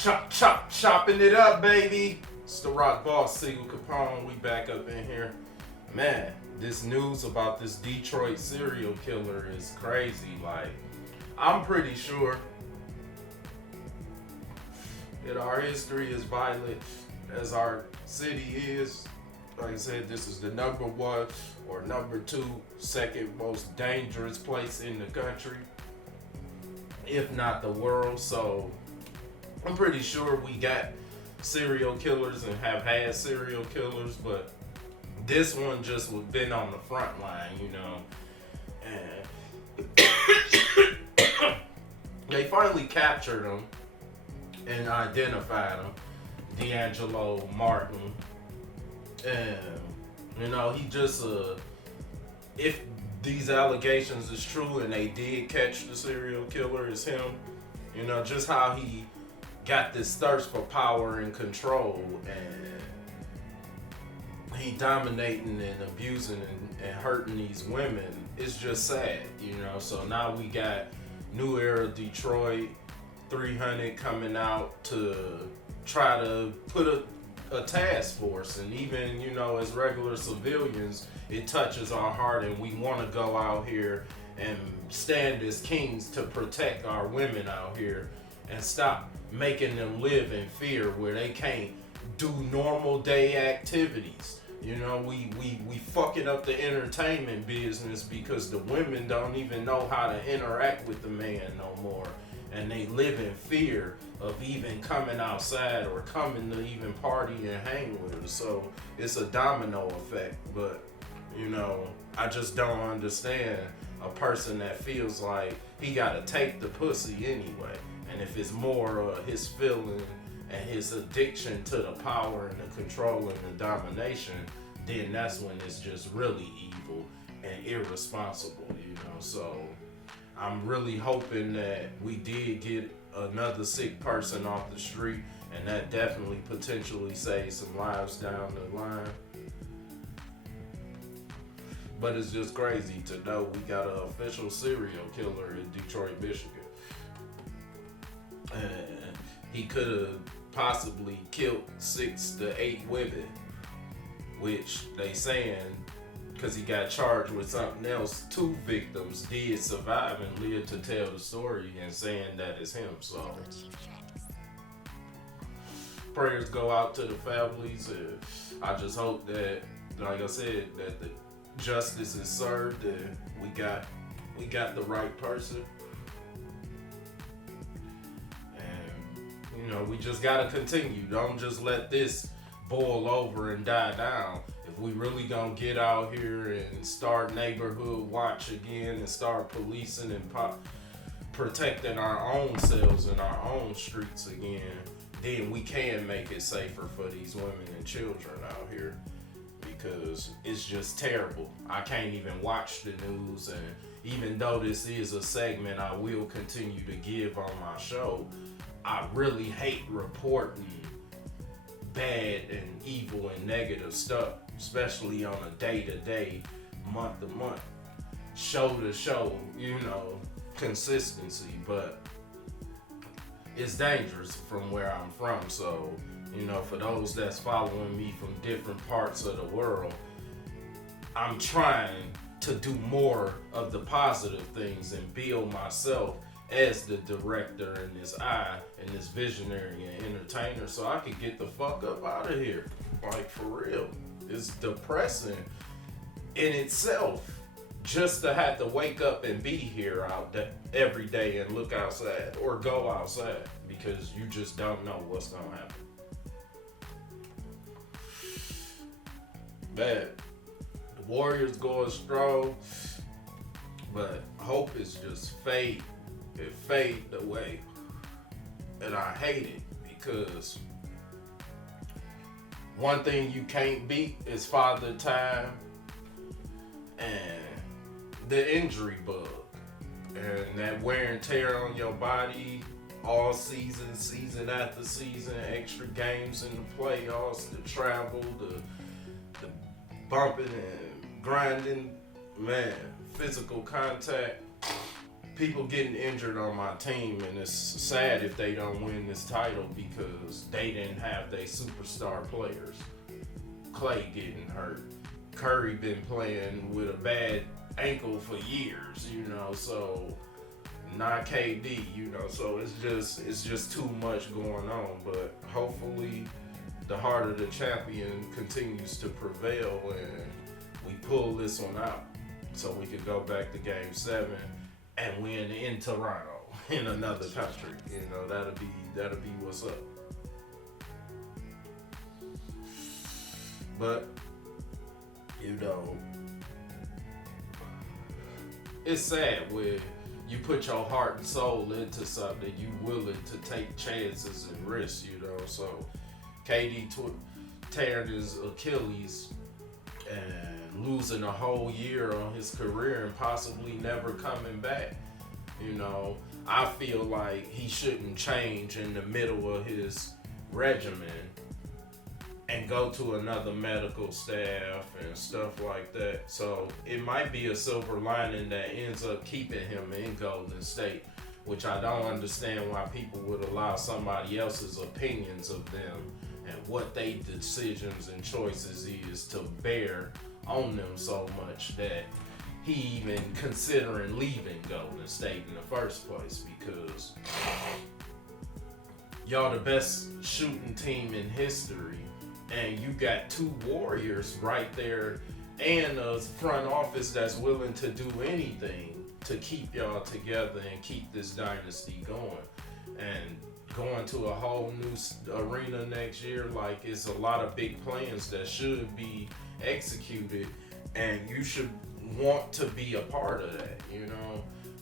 Chopping it up, baby. It's the rock boss, SiegelCapone. We back up in here. Man, this news about this Detroit serial killer is crazy. Like, I'm pretty sure that our history is violent as our city is. Like I said, this is the number one or number two second most dangerous place in the country, if not the world. So I'm pretty sure we got serial killers and have had serial killers, but this one just was been on the front line, you know. And they finally captured him and identified him, D'Angelo Martin. And you know, he just if these allegations is true and they did catch the serial killer, is him, you know, just how he got this thirst for power and control, and he dominating and abusing and hurting these women. It's just sad, you know. So now we got New Era Detroit 300 coming out to try to put a task force, and even, you know, as regular civilians, it touches our heart, and we want to go out here and stand as kings to protect our women out here and stop making them live in fear where they can't do normal day activities. You know, we fucking up the entertainment business because the women don't even know how to interact with the man no more, and they live in fear of even coming outside or coming to even party and hang with her. So it's a domino effect. But, you know, I just don't understand a person that feels like he gotta take the pussy anyway. And if it's more his feeling and his addiction to the power and the control and the domination, then that's when it's just really evil and irresponsible, you know. So I'm really hoping that we did get another sick person off the street, and that definitely potentially saves some lives down the line. But it's just crazy to know we got an official serial killer in Detroit, Michigan. And he could have possibly killed 6 to 8 women, which they saying, because he got charged with something else, 2 victims did survive and live to tell the story, and saying that it's him. So prayers go out to the families, and I just hope that, like I said, that the justice is served and we got the right person. And you know, we just gotta continue. Don't just let this boil over and die down. If we really gonna get out here and start neighborhood watch again and start policing and protecting our own selves and our own streets again, then we can make it safer for these women and children out here, because it's just terrible. I can't even watch the news, and even though this is a segment I will continue to give on my show, I really hate reporting bad and evil and negative stuff, especially on a day-to-day, month-to-month, show-to-show, you know, consistency. But it's dangerous from where I'm from. So, you know, for those that's following me from different parts of the world, I'm trying to do more of the positive things and build myself as the director and this eye and this visionary and entertainer, so I could get the fuck up out of here. Like, for real. It's depressing in itself just to have to wake up and be here every day and look outside or go outside, because you just don't know what's gonna happen. Bad. The Warriors going strong, but hope is just fade. It fade away, and I hate it, because one thing you can't beat is father time and the injury bug, and that wear and tear on your body all season, season after season, extra games in the playoffs, the travel, the bumping and grinding, man, physical contact people getting injured on my team, and it's sad if they don't win this title because they didn't have their superstar players. Clay getting hurt. Curry been playing with a bad ankle for years, so not KD, so it's just too much going on. But hopefully the heart of the champion continues to prevail and we pull this one out so we can go back to game 7 and win in Toronto in another country. That'll be what's up. But it's sad when you put your heart and soul into something, you willing to take chances and risks, So KD tearing his Achilles and losing a whole year on his career and possibly never coming back. I feel like he shouldn't change in the middle of his regimen and go to another medical staff and stuff like that. So it might be a silver lining that ends up keeping him in Golden State, which I don't understand why people would allow somebody else's opinions of them and what their decisions and choices is to bear on them so much that he even considering leaving Golden State in the first place, because y'all the best shooting team in history and you got 2 warriors right there and a front office that's willing to do anything to keep y'all together and keep this dynasty going. And going to a whole new arena next year, like, it's a lot of big plans that should be executed, and you should want to be a part of that,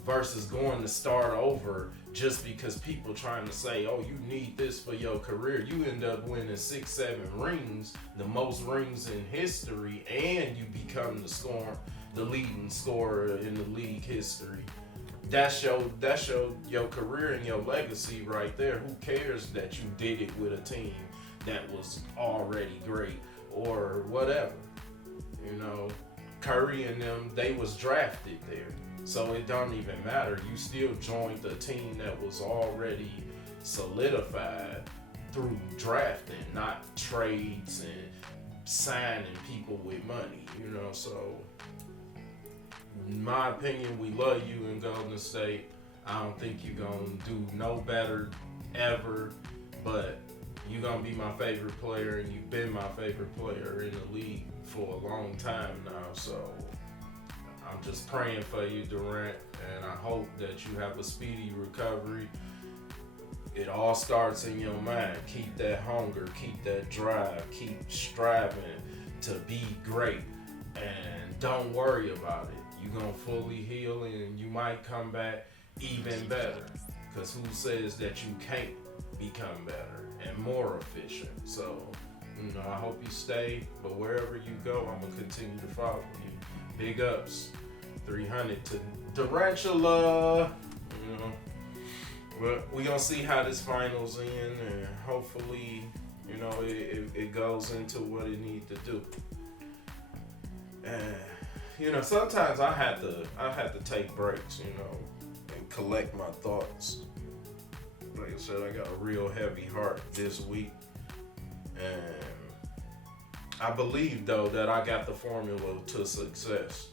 versus going to start over just because people trying to say, oh, you need this for your career. You end up winning 6-7 rings, the most rings in history, and you become the leading scorer in the league history. That's your career and your legacy right there. Who cares that you did it with a team that was already great or whatever? Curry and them, they was drafted there. So it don't even matter. You still joined the team that was already solidified through drafting, not trades and signing people with money, So in my opinion, we love you in Golden State. I don't think you're going to do no better ever, but you're going to be my favorite player, and you've been my favorite player in the league for a long time now. So I'm just praying for you, Durant, and I hope that you have a speedy recovery. It all starts in your mind. Keep that hunger, keep that drive, keep striving to be great, and don't worry about it. You're going to fully heal, and you might come back even better, because who says that you can't become better and more efficient? So, I hope you stay, but wherever you go, I'm going to continue to follow you. Big ups. 300 to Durantula. But we're going to see how this finals end, and hopefully, it goes into what it needs to do. And, sometimes I have to take breaks, and collect my thoughts. Like I said, I got a real heavy heart this week. And I believe, though, that I got the formula to success.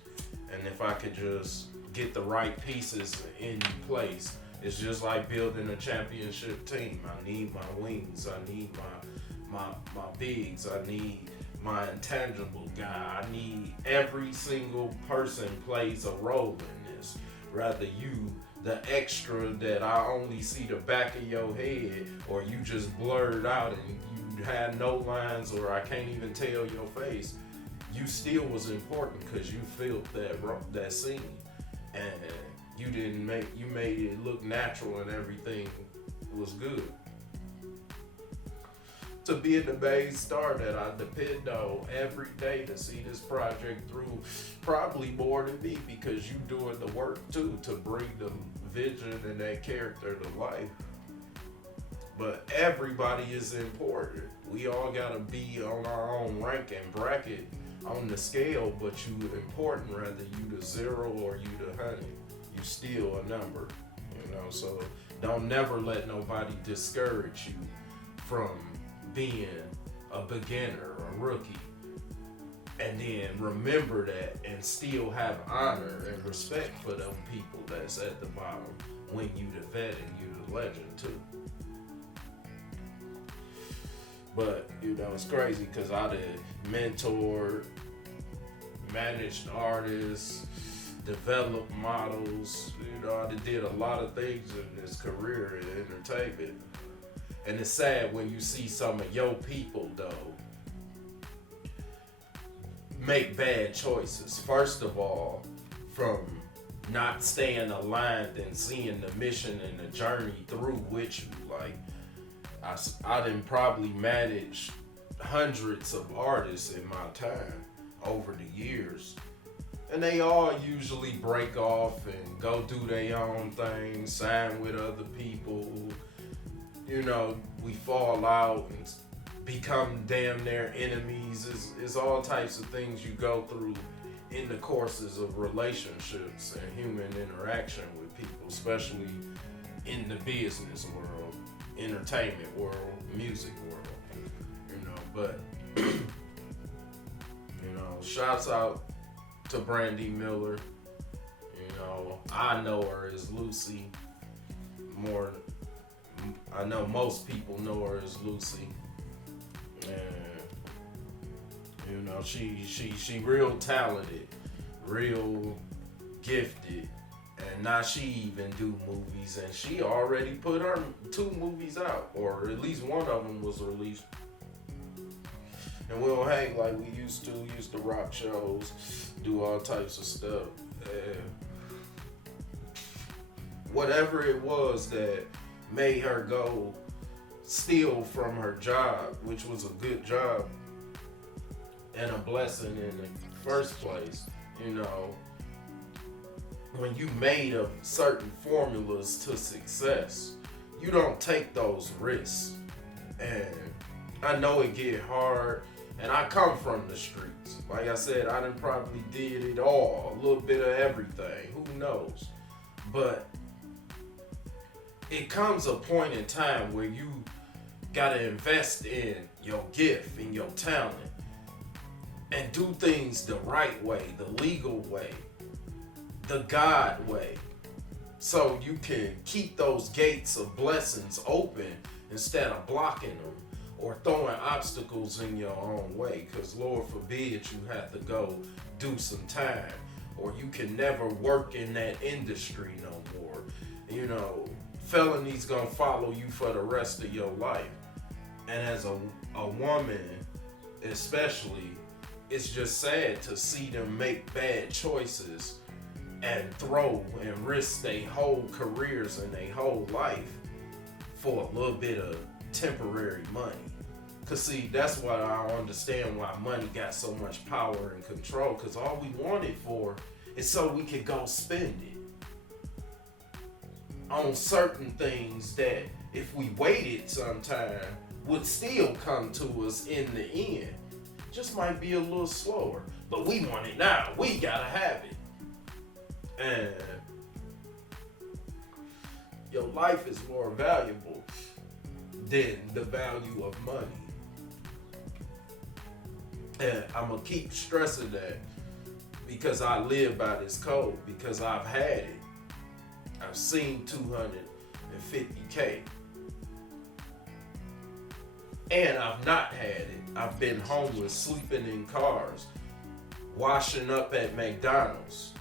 And if I could just get the right pieces in place, it's just like building a championship team. I need my wings. I need my bigs. I need my intangible guy. I need every single person plays a role in this. Rather you, the extra that I only see the back of your head, or you just blurred out and you had no lines, or I can't even tell your face. You still was important because you filled that scene, and you made it look natural, and everything was good. To be the main star that I depend on every day to see this project through, probably more than me, because you doing the work too to bring the vision and that character to life. But everybody is important. We all gotta be on our own rank and bracket on the scale, but you important, whether you the 0 or you the 100. You still a number, so don't never let nobody discourage you from being a beginner, a rookie. And then remember that and still have honor and respect for them people that's at the bottom when you the vet and you the legend too. But, it's crazy because I did mentored, managed artists, developed models. I did a lot of things in this career in entertainment. And it's sad when you see some of your people, though, make bad choices. First of all, from not staying aligned and seeing the mission and the journey through with you. Like, I didn't probably manage hundreds of artists in my time over the years. And they all usually break off and go do their own thing, sign with other people. We fall out and become damn near enemies. It's all types of things you go through in the courses of relationships and human interaction with people, especially in the business world, entertainment world, music world. But shouts out to Brandy Miller. I know her as Lucy more. I know most people know her as Lucy. And she real talented, real gifted, and now she even do movies, and she already put her 2 movies out, or at least one of them was released. And we don't hang like we used to rock shows, do all types of stuff. Whatever it was that made her go steal from her job, which was a good job and a blessing in the first place, when you made of certain formulas to success, you don't take those risks. And I know it get hard, and I come from the streets. Like I said, I done probably did it all, a little bit of everything, who knows? But it comes a point in time where you gotta invest in your gift and your talent and do things the right way, the legal way, the God way, so you can keep those gates of blessings open instead of blocking them or throwing obstacles in your own way. Because Lord forbid you have to go do some time, or you can never work in that industry no more. Felonies gonna follow you for the rest of your life. And as a woman especially, it's just sad to see them make bad choices and throw and risk their whole careers and their whole life for a little bit of temporary money. Cause see, that's why I understand why money got so much power and control, cause all we want it for is so we could go spend it on certain things that if we waited sometime would still come to us in the end. Just might be a little slower, but we want it now. We gotta have it. And your life is more valuable than the value of money. And I'm gonna keep stressing that because I live by this code, because I've had it. I've seen 250K. And I've not had it. I've been homeless, sleeping in cars, washing up at McDonald's,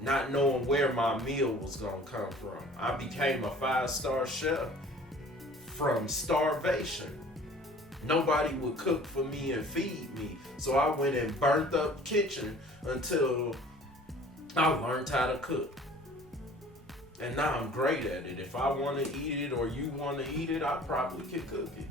not knowing where my meal was gonna come from. I became a 5-star chef from starvation. Nobody would cook for me and feed me. So I went and burnt up the kitchen until I learned how to cook. And now I'm great at it. If I want to eat it or you want to eat it, I probably could cook it.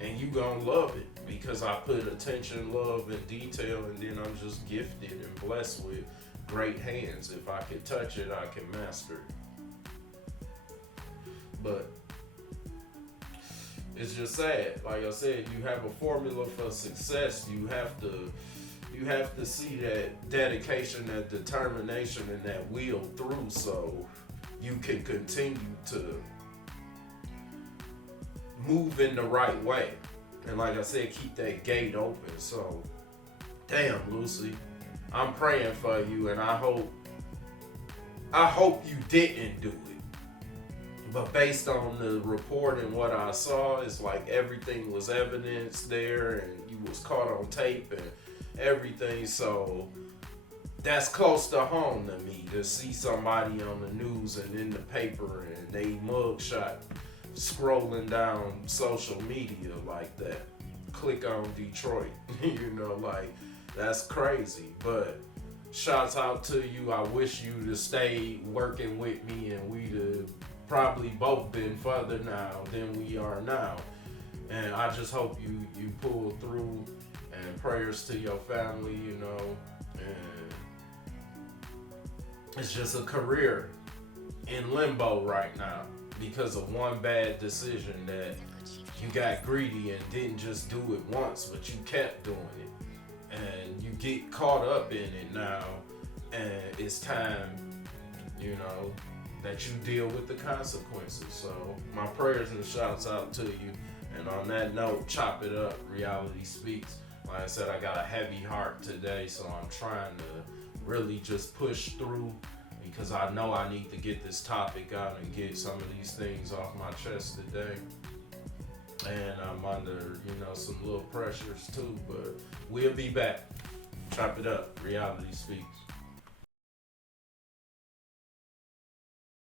And you gonna love it because I put attention, love, and detail, and then I'm just gifted and blessed with great hands. If I can touch it, I can master it. But it's just sad. Like I said, you have a formula for success. You have you have to see that dedication, that determination, and that will through so you can continue to move in the right way. And like I said, keep that gate open. So, damn, Lucy, I'm praying for you, and I hope you didn't do it. But based on the report and what I saw, it's like everything was evidence there, and you was caught on tape and everything. So that's close to home to me, to see somebody on the news and in the paper and they mugshot scrolling down social media like that. Click on Detroit. You know, like, that's crazy. But shouts out to you. I wish you to stay working with me, and we'd have probably both been further now than we are now. And I just hope you pull through, and prayers to your family, you know. And it's just a career in limbo right now because of one bad decision that you got greedy and didn't just do it once, but you kept doing it. And you get caught up in it now, and it's time, you know, that you deal with the consequences. So my prayers and shouts out to you. And on that note, chop it up. Reality speaks. Like I said, I got a heavy heart today, so I'm trying to really just push through, because I know I need to get this topic out and get some of these things off my chest today. And I'm under, you know, some little pressures too, but we'll be back. Chop it up. Reality speaks.